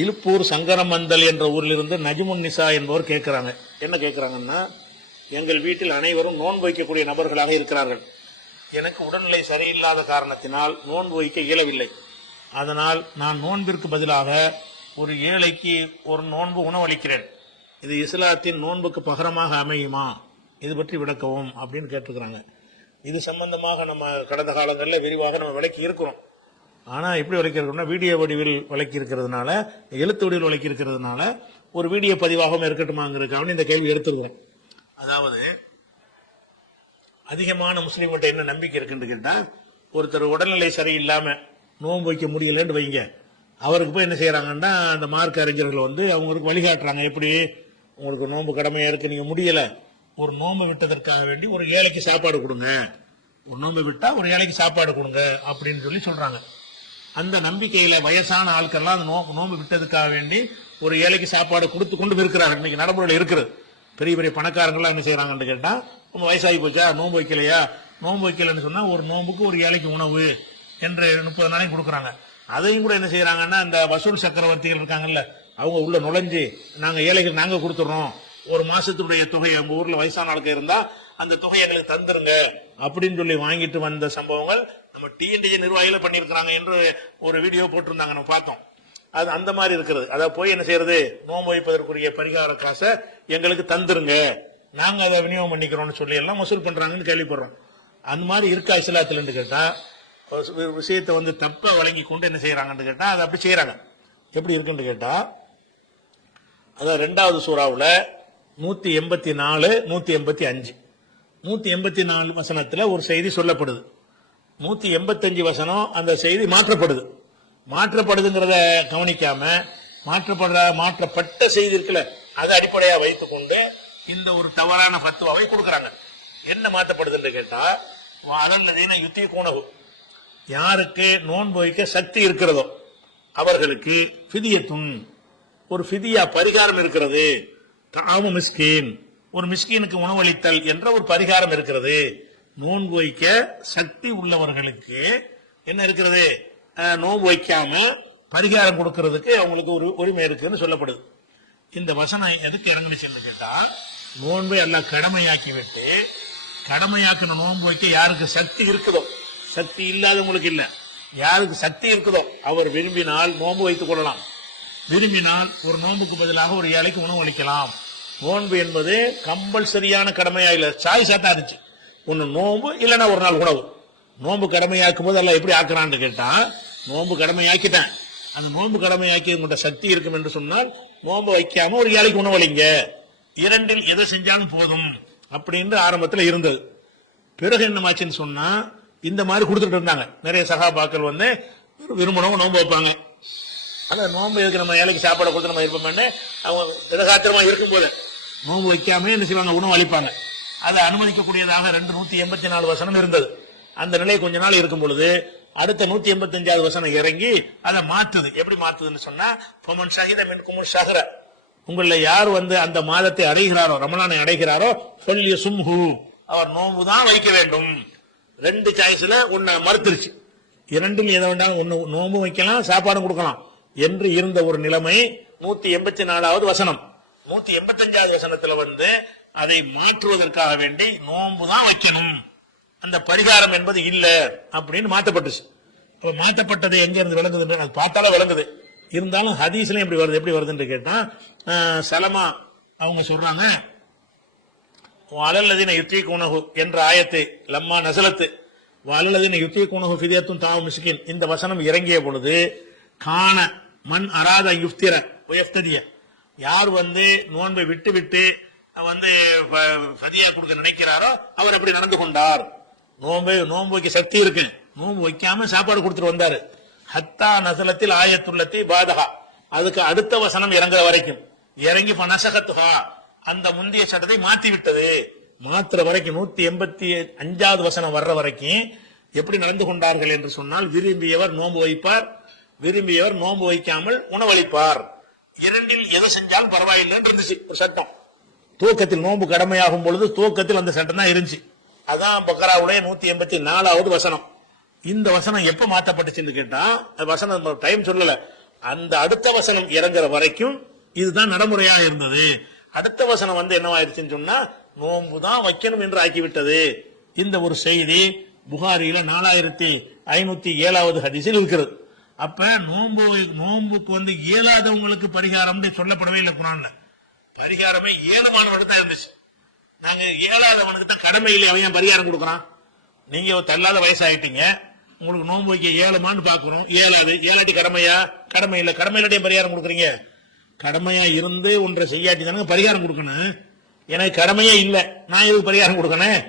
இழுப்பூர் சங்கரமந்தல் என்ற ஊரிலிருந்து நஜிமுன் நிசா என்பவர் கேட்கிறாங்க. என்ன கேட்கிறாங்கன்னா எங்கள் வீட்டில் அனைவரும் நோன்பு வைக்கக்கூடிய நபர்களாக இருக்கிறார்கள். எனக்கு உடல்நிலை சரியில்லாத காரணத்தினால் நோன்பு வைக்க இயலவில்லை. அதனால் நான் நோன்பிற்கு பதிலாக ஒரு ஏழைக்கு ஒரு நோன்பு உணவளிக்கிறேன். இது இஸ்லாத்தின் நோன்புக்கு பகரமாக அமையுமா? இது பற்றி விளக்கவும் அப்படின்னு கேட்டிருக்கிறாங்க. இது சம்பந்தமாக நம்ம கடந்த காலங்களில் விரிவாக நம்ம விளக்கி இருக்கிறோம். ஆனால் எப்படி விளக்கி வீடியோ வடிவில் விளக்கி இருக்கிறதுனால எழுத்து வடிவில் விளக்கி இருக்கிறதுனால ஒரு வீடியோ பதிவாகவும் இருக்கட்டுமாங்கிறதுக்காக இந்த கேள்வி எடுத்துருக்குறேன். அதாவது அதிகமான முஸ்லீம்கிட்ட என்ன நம்பிக்கை இருக்குன்னு கேட்டால் ஒருத்தர் உடல்நிலை சரியில்லாமல் நோன்பு வைக்க முடியலன்னு வைங்க. அவருக்கு போய் என்ன செய்கிறாங்கன்னா அந்த மார்க் அறிஞர்கள் வந்து அவங்களுக்கு வழிகாட்டுறாங்க எப்படி? உங்களுக்கு நோன்பு கடமையாக இருக்குது நீங்கள் முடியலை. ஒரு நோன்பு விட்டதற்காக வேண்டி ஒரு ஏழைக்கு சாப்பாடு கொடுங்க. ஒரு நோன்பு விட்டால் ஒரு ஏழைக்கு சாப்பாடு கொடுங்க அப்படின்னு சொல்லி சொல்கிறாங்க அந்த நம்பிக்கையில வயசான ஆட்கள்லாம் அந்த நோ- நோன்பு விட்டதுக்காக வேண்டி ஒரு ஏழைக்கு சாப்பாடு கொடுத்து கொண்டு இருக்கிறார்கள் இன்னைக்கு நடைமுறையில் இருக்கிறது. பெரிய பெரிய பணக்காரங்களாம் என்ன செய்யறாங்கன்னு கேட்டா உங்க வயசாகி போச்சா? நோன்பு வைக்கலையா? நோன்பு வைக்கலன்னு சொன்னா ஒரு நோன்புக்கு ஒரு ஏழைக்கு உணவு என்று முப்பது நாளைக்கு கொடுக்குறாங்க. அதையும் கூட என்ன செய்யறாங்கன்னா அந்த வசூல் சக்கரவர்த்திகள் இருக்காங்கல்ல அவங்க உள்ள நுழைஞ்சு நாங்க ஏழைகள் நாங்க கொடுத்துறோம். ஒரு மாசத்துடைய தொகை உங்க ஊர்ல வயசான ஆளுக்கு இருந்தா அந்த தொகையை எங்களுக்கு தந்துருங்க. அப்படின்னு சொல்லி வாங்கிட்டு வந்த சம்பவங்கள் நம்ம டிஎன்டிஜி நிர்வாகிகள் பண்ணியிருக்கிறாங்க என்று ஒரு வீடியோ போட்டிருந்தாங்க நம்ம பார்த்தோம். அது அந்த மாதிரி இருக்கிறது. அதை போய் என்ன செய்யறது? நோன்பு வைப்பதற்குரிய பரிகார காசை எங்களுக்கு தந்துருங்க. நாங்க அதை விநியோகம் பண்ணிக்கிறோம்னு சொல்லி எல்லாம் வசூல் பண்றாங்கன்னு கேள்விப்படுறோம். அந்த மாதிரி இருக்கா இஸ்லாத்துலன்னு கேட்டா ஒரு விஷயத்தை வந்து தப்ப வழங்கி கொண்டு என்ன செய்யறாங்கன்னு கேட்டா அதை அப்படி செய்யறாங்க. எப்படி இருக்குன்னு கேட்டா அதான் ரெண்டாவது சூறாவில் நூத்தி எண்பத்தி நாலு நூத்தி எண்பத்தி அஞ்சு. நூத்தி எண்பத்தி நாலு வசனத்துல ஒரு செய்தி சொல்லப்படுது. நூத்தி எண்பத்தஞ்சு வசனம் அந்த செய்தி மாற்றப்படுது. மாற்றப்படுதுங்கிறத கவனிக்காம மாற்றப்படுற மாற்றப்பட்ட செய்தி இருக்குல்ல அதை அடிப்படையா வைத்துக்கொண்டு இந்த ஒரு தவறான பத்துவாவை கொடுக்கறாங்க. என்ன மாற்றப்படுதுன்னு கேட்டா அதல்லதீன யுத்தி கூணகு யாருக்கு நோன்பு வைக்க சக்தி இருக்கிறதோ அவர்களுக்கு ஃபிதியத்துன் ஒரு ஃபிதியா பரிகாரம் இருக்கிறது. தாம மிஸ்கின் ஒரு மிஸ்கீனுக்கு உணவளித்தல் என்ற ஒரு பரிகாரம் இருக்கிறது. நோன்பு வைக்க சக்தி உள்ளவர்களுக்கு என்ன இருக்கிறது? நோன்பு வைக்காம பரிகாரம் கொடுக்கறதுக்கு அவங்களுக்கு ஒரு உரிமை இருக்குன்னு சொல்லப்படுது. இந்த வசனம் எதுக்கு இறங்குனுச்சுன்னு கேட்டா நோன்பை எல்லாம் கடமையாக்கி விட்டு கடமையாக்கின நோன்பு வைக்க யாருக்கு சக்தி இருக்குதோ? சக்தி இல்லாதவங்களுக்கு இல்ல. யாருக்கு சக்தி இருக்குதோ? அவர் விரும்பினால் நோன்பு வைத்துக் கொள்ளலாம். விரும்பினால் ஒரு நோன்புக்கு பதிலாக ஒரு ஏழைக்கு உணவு அளிக்கலாம். நோன்பு என்பது கம்பல்சரியான கடமையா இல்ல? சாய்ஸா தான் இருந்துச்சு. ஒன்று நோம்பு இல்லைன்னா ஒரு நாள் உணவு. நோம்பு கடமையாக்கும் போது எல்லாம் எப்படி ஆக்குறான்னு கேட்டான். நோம்பு கடமையாக்கிட்டேன். அந்த நோன்பு கடமையாக்கி உங்கள்கிட்ட சக்தி இருக்கும் என்று சொன்னால் நோன்பு வைக்காம ஒரு ஏழைக்கு உணவளிங்க இரண்டில் எதை செஞ்சாலும் போதும் அப்படின்னு ஆரம்பத்தில் இருந்தது. பிறகு என்னமாச்சுன்னு சொன்னா இந்த மாதிரி கொடுத்துட்டு இருந்தாங்க. நிறைய சகாபாக்கள் வந்து விரும்பணும் நோன்பு வைப்பாங்க. ஆனா நோன்பு எதுக்கு நம்ம ஏழைக்கு சாப்பாடு கொடுத்து நம்ம இருப்போம்னு அவங்க திடகாத்திரமா இருக்கும்போது நோன்பு வைக்காம என்ன செய்வாங்க? உணவு அளிப்பாங்க. அதை அனுமதிக்கக்கூடியதாக ரெண்டு நூத்தி எண்பத்தி நாலு வசனம் இருந்தது. அந்த நிலை கொஞ்ச நாள் இருக்கும் பொழுது அடுத்த நூத்தி எண்பத்தி அஞ்சாவது வசனம் இறங்கி அதை மாத்துது எப்படி மாத்துதுன்னு சொன்னா பொமன் ஷஹித மின் குமுர் ஷஹர. உங்கள யார் வந்து அந்த மாதத்தை அடைகிறாரோ ரமலானை அடைகிறாரோ சொல்லி சும்ஹு அவர் நோன்பு தான் வைக்க வேண்டும். ரெண்டு சாய்ஸ்ல ஒன்னு மறுத்துருச்சு. இரண்டும் எதை வேண்டாம் ஒன்னு நோம்பு வைக்கலாம் சாப்பாடும் கொடுக்கலாம் என்று இருந்த ஒரு நிலைமை நூத்தி எண்பத்தி நாலாவது வசனம். நூத்தி எண்பத்தஞ்சாவது வசனத்துல வந்து அதை மாற்றுவதற்காக வேண்டி நோன்பு தான் வைக்கணும். அந்த பரிகாரம் என்பது இல்லை அப்படின்னு மாற்றப்பட்டுச்சு. அப்ப மாற்றப்பட்டது எங்க இருந்து விளங்குது அது பார்த்தாலே விளங்குது. இருந்தாலும் ஹதீஸ்ல எப்படி வருது. எப்படி வருதுன்னு கேட்டா சலமா அவங்க சொல்றாங்க வளல்லதின யுத்தி குணகு என்ற ஆயத்தை லம்மா நசலத்து வளல்லதின யுத்தி குணகு ஃபிதியத்தும் தாவு மிஸ்கின் இந்த வசனம் இறங்கிய பொழுது காண மண் அராத யுஃப்திர உயர்த்ததிய யார் வந்து நோன்பை விட்டு விட்டு வந்து சதியா கொடுக்க நினைக்கிறாரோ அவர் எப்படி நடந்து கொண்டார். நோம்பு நோன்பு வைக்க சக்தி இருக்கு. நோம்பு வைக்காம சாப்பாடு கொடுத்துட்டு வந்தாரு. ஹத்தா நசலத்தில் ஆயத்துள்ளத்தி பாதகா அதுக்கு அடுத்த வசனம் இறங்குற வரைக்கும். இறங்கி நசகத்துகா அந்த முந்தைய சட்டத்தை மாத்தி விட்டது. மாத்திர வரைக்கும் நூத்தி எண்பத்தி அஞ்சாவது வசனம் வர்ற வரைக்கும் எப்படி நடந்து கொண்டார்கள் என்று சொன்னால் விரும்பியவர் நோன்பு வைப்பார். விரும்பியவர் நோன்பு வைக்காமல் உணவளிப்பார். இரண்டில் எதை செஞ்சாலும் பரவாயில்லைன்னு இருந்துச்சு ஒரு சட்டம். தூக்கத்தில் நோன்பு கடமையாகும் பொழுது தூக்கத்தில் அந்த சட்டம் தான் இருந்துச்சு. அதான் பக்கராவுடைய நூத்தி எண்பத்தி நாலாவது வசனம். இந்த வசனம் எப்ப மாத்தப்பட்டுச்சுன்னு கேட்டா வசனம் டைம் சொல்லல. அந்த அடுத்த வசனம் இறங்குற வரைக்கும் இதுதான் நடைமுறையாக இருந்தது. அடுத்த வசனம் வந்து என்னவாயிருச்சுன்னு சொன்னா நோன்பு தான் வைக்கணும் என்று ஆக்கிவிட்டது. இந்த ஒரு செய்தி புகாரியில நாலாயிரத்தி ஐநூத்தி ஏழாவது ஹதீஸில் இருக்கிறது. அப்ப நோன்பு நோன்புக்கு வந்து இயலாதவங்களுக்கு பரிகாரம்னு சொல்லப்படவே இல்லை குரான்ல. பரிகாரமே ஏழமானவனுக்கு தான் இருந்துச்சு. நாங்க ஏழாதவனுக்கு தான் கடமை இல்லை அவன் ஏன் பரிகாரம் கொடுக்குறான்? நீங்க தள்ளாத வயசாயிட்டீங்க. உங்களுக்கு நோன்பு வைக்க ஏழுமான்னு பாக்குறோம் ஏழாது ஏழாட்டி கடமையா? கடமை இல்ல. கடமை இல்லாட்டி பரிகாரம் கொடுக்குறீங்க. கடமையா இருந்து ஒன்றை செய்யாட்டி தானே பரிகாரம் கொடுக்கணும். எனக்கு கடமையே இல்லை. நான் எதுக்கு பரிகாரம் கொடுக்கணும்?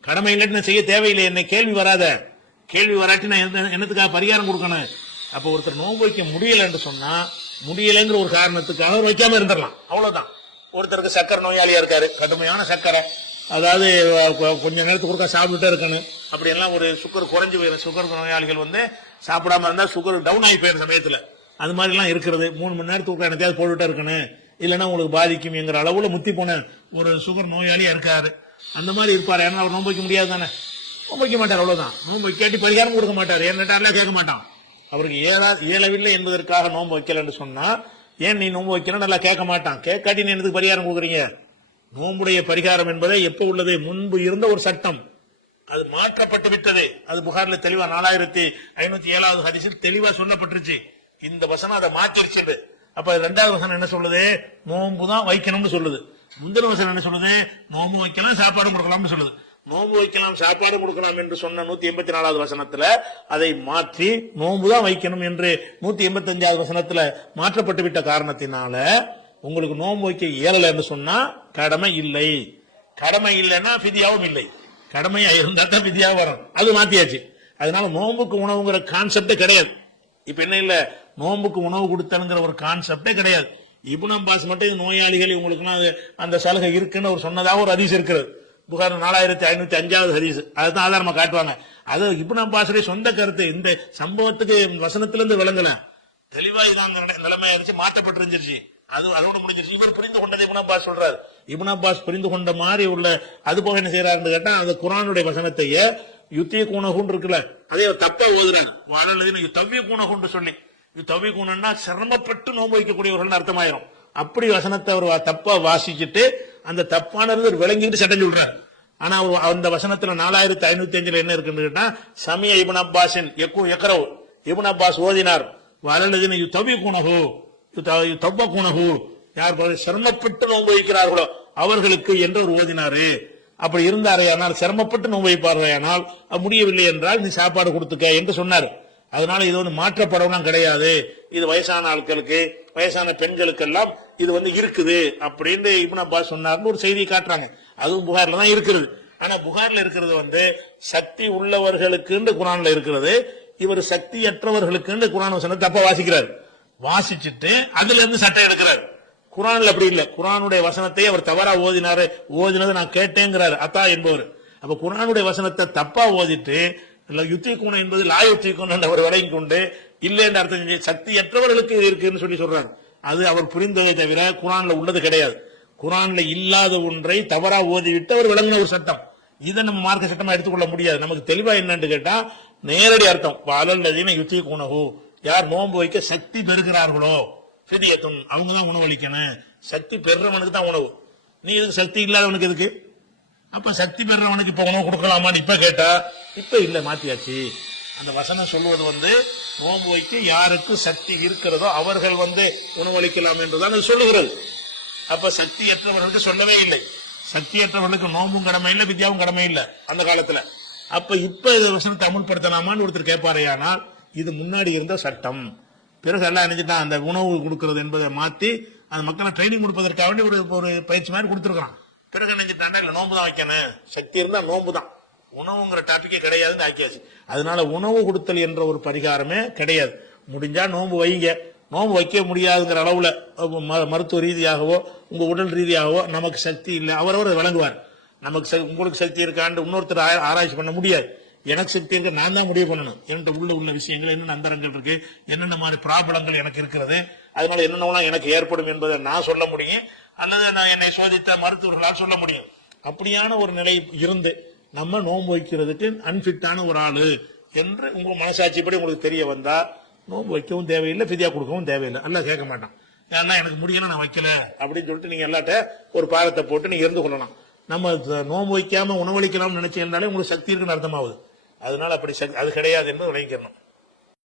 கடமை இல்லாட்டி நான் செய்ய தேவையில்லை. என்ன கேள்வி வராத. கேள்வி வராட்டி நான் என்னத்துக்காக பரிகாரம் கொடுக்கணும்? அப்ப ஒருத்தர் நோன்பு வைக்க முடியலன்னு சொன்னா முடியலைங்கிற ஒரு காரணத்துக்காக வைக்காம இருந்துடலாம். அவ்வளவுதான். ஒருத்தருக்கு சக்கரை நோயாளியா இருக்காரு. கடுமையான சக்கரை. அதாவது கொஞ்ச நேரத்துக்கு ஒருக்கா சாப்பிட்டுட்டே இருக்கணும். அப்படி எல்லாம் ஒரு சுகர் குறைஞ்சு போயிடும் சுகர் நோயாளிகள் வந்து சாப்பிடாம இருந்தா சுகர் டவுன் ஆகி போயிடும் சமயத்துல. அது மாதிரி எல்லாம் இருக்கிறது. மூணு மணி நேரத்துக்கு ஒருக்கா எனத்தையாவது போட்டுட்டே இருக்கணும். இல்லைன்னா உங்களுக்கு பாதிக்கும். என்கிற அளவுல முத்தி போன ஒரு சுகர் நோயாளியா இருக்காரு. அந்த மாதிரி இருப்பார். ஏன்னா அவர் நோன்பு வைக்க முடியாது தானே. நோன்பு வைக்க மாட்டார் அவ்வளவுதான். நோன்பு கேட்டு பரிகாரம் கொடுக்க மாட்டார். ஏன்னாட்டார்ல கேட்க மாட்டான். அவருக்கு ஏறா இயலவில்லை என்பதற்காக நோன்பு வைக்கலன்னு சொன்னா ஏன் நீ நோன்பு வைக்கணும் நல்லா கேட்க மாட்டான். கேட்காட்டி நீ எனக்கு பரிகாரம் கொடுக்குறீங்க? நோன்புடைய பரிகாரம் என்பதே எப்ப உள்ளது? முன்பு இருந்த ஒரு சட்டம். அது மாற்றப்பட்டு விட்டது. அது புகாரில் தெளிவா நாலாயிரத்தி ஐநூத்தி ஏழாவது ஹதீஸில் தெளிவா சொல்லப்பட்டுருச்சு. இந்த வசனம் அதை மாற்றிருச்சு அப்ப ரெண்டாவது வசனம் என்ன சொல்லுது? நோன்பு தான் வைக்கணும்னு சொல்லுது. முந்தின வசனம் என்ன சொல்லுது? நோம்பு வைக்கலாம் சாப்பாடு கொடுக்கலாம்னு சொல்லுது. நோன்பு வைக்கலாம் சாப்பாடு கொடுக்கலாம் என்று சொன்ன நூத்தி எண்பத்தி நாலாவது வசனத்துல அதை மாற்றி நோன்பு தான் வைக்கணும் என்று நூத்தி எண்பத்தி அஞ்சாவது வசனத்துல மாற்றப்பட்டு விட்ட காரணத்தினால உங்களுக்கு நோன்பு வைக்க இயலல என்று சொன்னா கடமை இல்லை. கடமை இல்லைன்னா பிதியாவும் இல்லை. கடமையா இருந்தா தான் விதியா வரும். அது மாத்தியாச்சு. அதனால நோன்புக்கு உணவுங்கிற கான்செப்டே கிடையாது. இப்ப என்ன இல்ல? நோன்புக்கு உணவு கொடுத்தனுங்கிற ஒரு கான்செப்டே கிடையாது. இப்னு பாஸ் மட்டும் நோயாளிகள் இவங்களுக்குலாம் அந்த சலுகை இருக்குன்னு ஒரு சொன்னதாக ஒரு ஹதீஸ் இருக்கிறது. புகார் நாலாயிரத்தி ஐநூத்தி அஞ்சாவது ஹதீஸ். அதுதான் ஆதாரமா காட்டுவாங்க. அது இப்னு பாசுடைய சொந்த கருத்து. இந்த சம்பவத்துக்கு வசனத்திலிருந்து விளங்கல தெளிவா இதான் நிலைமை ஆயிடுச்சு மாற்றப்பட்டிருந்துருச்சு. அது அதோட முடிஞ்சிருச்சு. இவர் புரிந்து கொண்டதை இபுன் அப்பாஸ் சொல்றாரு. இபுன் அப்பாஸ் புரிந்து கொண்ட மாதிரி உள்ள அது போக என்ன செய்யறாருன்னு கேட்டா அந்த குரானுடைய வசனத்தையே யுத்திய கூணகுன்னு இருக்குல்ல அதே அவர் தப்பா ஓதுறாரு வாழலது தவ்விய கூணகுன்னு சொல்லி. இது தவ்விய கூணன்னா சிரமப்பட்டு நோன்பு வைக்கக்கூடியவர்கள் அர்த்தமாயிரும். அப்படி வசனத்தை அவர் வா- தப்பா வாசிச்சுட்டு அந்த தப்பானது விளங்கிட்டு சட்டம் சொல்றாரு. ஆனா அவர் அந்த வசனத்துல நாலாயிரத்தி ஐநூத்தி அஞ்சுல என்ன இருக்குன்னு கேட்டா சமிய இபன் அப்பாஸின் எக்கு எக்கரவு இபன் அப்பாஸ் ஓதினார் வலலதின யு தவி குணகு தப்ப குணகு யார் பாரு சிரமப்பட்டு நோன்பு வைக்கிறார்களோ அவர்களுக்கு என்று ஒரு ஓதினாரு. அப்படி இருந்தாரே ஆனால் சிரமப்பட்டு நோன்பு வைப்பாரே ஆனால் முடியவில்லை என்றால் நீ சாப்பாடு கொடுத்துக்க என்று சொன்னார். அதனால இது வந்து மாற்றப்படவும் கிடையாது. இது வயசான ஆட்களுக்கு வயசான பெண்களுக்கெல்லாம் இது வந்து இருக்குது அப்படின்னு இப்னு அப்பா சொன்னார்னு ஒரு செய்தி காட்டுறாங்க. அதுவும் புகார்ல தான் இருக்கிறது. ஆனா புகார்ல இருக்கிறது வந்து சக்தி உள்ளவர்களுக்குன்னு குரான்ல இருக்கிறது. இவர் சக்தியற்றவர்களுக்குன்னு குரான் வசனம் தப்பா வாசிக்கிறார். வாசிச்சுட்டு அதுல இருந்து சட்டை எடுக்கிறார். குரான்ல அப்படி இல்ல. குரானுடைய வசனத்தை அவர் தவறா ஓதினாரு. ஓதினதை நான் கேட்டேங்கிறாரு. அத்தா என்பவர். அப்ப குரானுடைய வசனத்தை தப்பா ஓதிட்டு இல்ல யுத்தி கூணம் என்பது லா யுத்தி கூணம் அவர் விலகி கொண்டு இல்லை என்று அர்த்தம் செஞ்சு சக்தியற்றவர்களுக்கு இது இருக்குன்னு சொல்லி சொல்றாரு அது அவர் புரிந்ததை தவிர குரான்ல உள்ளது கிடையாது. குரான்ல இல்லாத ஒன்றை தவறா ஓதிவிட்டு அவர் விளங்கின ஒரு சட்டம். இதை நம்ம மார்க்க சட்டமா எடுத்துக்கொள்ள முடியாது. நமக்கு தெளிவா என்னன்னு கேட்டா நேரடி அர்த்தம். பாலல்லதீன யுத்தி குணகு யார் நோன்பு வைக்க சக்தி பெறுகிறார்களோ சிதியத்தும் அவங்க தான் உணவளிக்கணும் சக்தி பெறுறவனுக்கு தான் உணவு. நீ இதுக்கு சக்தி இல்லாதவனுக்கு எதுக்கு? அப்ப சக்தி பெறுறவனுக்கு இப்ப உணவு கொடுக்கலாமான்னு இப்ப கேட்டா இப்ப இல்ல மாத்தியாச்சு. அந்த வசனம் சொல்வது வந்து நோன்பு வைக்க யாருக்கு சக்தி இருக்கிறதோ அவர்கள் வந்து உணவளிக்கலாம் என்றுதான் அது சொல்லுகிறது. அப்ப சக்தியற்றவர்களுக்கு சொல்லவே இல்லை. சக்தியற்றவர்களுக்கு நோம்பும் கடமை இல்லை வித்யாவும் கடமை இல்லை அந்த காலத்துல. அப்ப இப்ப இது வசனத்தை அமுல்படுத்தலாமான்னு ஒருத்தர் கேட்பாரையானால் இது முன்னாடி இருந்த சட்டம். பிறகு எல்லாம் நினைச்சிட்டான் அந்த உணவு கொடுக்கறது என்பதை மாத்தி அந்த மக்களை ட்ரைனிங் கொடுப்பதற்காக வேண்டி ஒரு ஒரு பயிற்சி மாதிரி கொடுத்துருக்கான் பிறகு நினைச்சுட்டாண்டா இல்ல நோன்பு தான் வைக்கணும். சக்தி இருந்தா நோம்பு தான் உணவுங்கிற டாபிக்கே கிடையாதுன்னு ஆக்கியாச்சு. அதனால உணவு கொடுத்தல் என்ற ஒரு பரிகாரமே கிடையாது. முடிஞ்சா நோன்பு வைங்க. நோன்பு வைக்க முடியாதுங்கிற அளவுல ம- மருத்துவ ரீதியாகவோ உங்க உடல் ரீதியாகவோ நமக்கு சக்தி இல்லை. அவரவர் விளங்குவார். நமக்கு உங்களுக்கு சக்தி இருக்காண்டு இன்னொருத்தர் ஆராய்ச்சி பண்ண முடியாது. எனக்கு சக்தி இருக்கு நான் தான் முடிவு பண்ணணும். என்கிட்ட உள்ள உள்ள விஷயங்கள் என்னென்ன அந்தரங்கள் இருக்கு என்னென்ன மாதிரி ப்ராப்ளங்கள் எனக்கு இருக்கிறது அதனால என்னென்னலாம் எனக்கு ஏற்படும் என்பதை நான் சொல்ல முடியும். அல்லது நான் என்னை சோதித்த மருத்துவர்களால் சொல்ல முடியும். அப்படியான ஒரு நிலை இருந்து நம்ம நோன்பு வைக்கிறதுக்கு அன்பிட்டான ஒரு ஆளு என்று உங்க மனசாட்சிப்படி உங்களுக்கு தெரிய வந்தா நோன்பு வைக்கவும் தேவையில்லை பிதியா கொடுக்கவும் தேவையில்லை. அல்ல கேட்க மாட்டான். ஏன்னா எனக்கு முடியல நான் வைக்கல அப்படின்னு சொல்லிட்டு நீங்க எல்லாட்ட ஒரு பாரத்தை போட்டு நீங்க இருந்து கொள்ளலாம். நம்ம நோன்பு வைக்காம உணவளிக்கலாம்னு நினைச்சீங்கன்னாலே உங்களுக்கு சக்தி இருக்குன்னு அர்த்தமாகுது. அதனால அப்படி சக்தி அது கிடையாது என்று விளங்கிக்கணும்.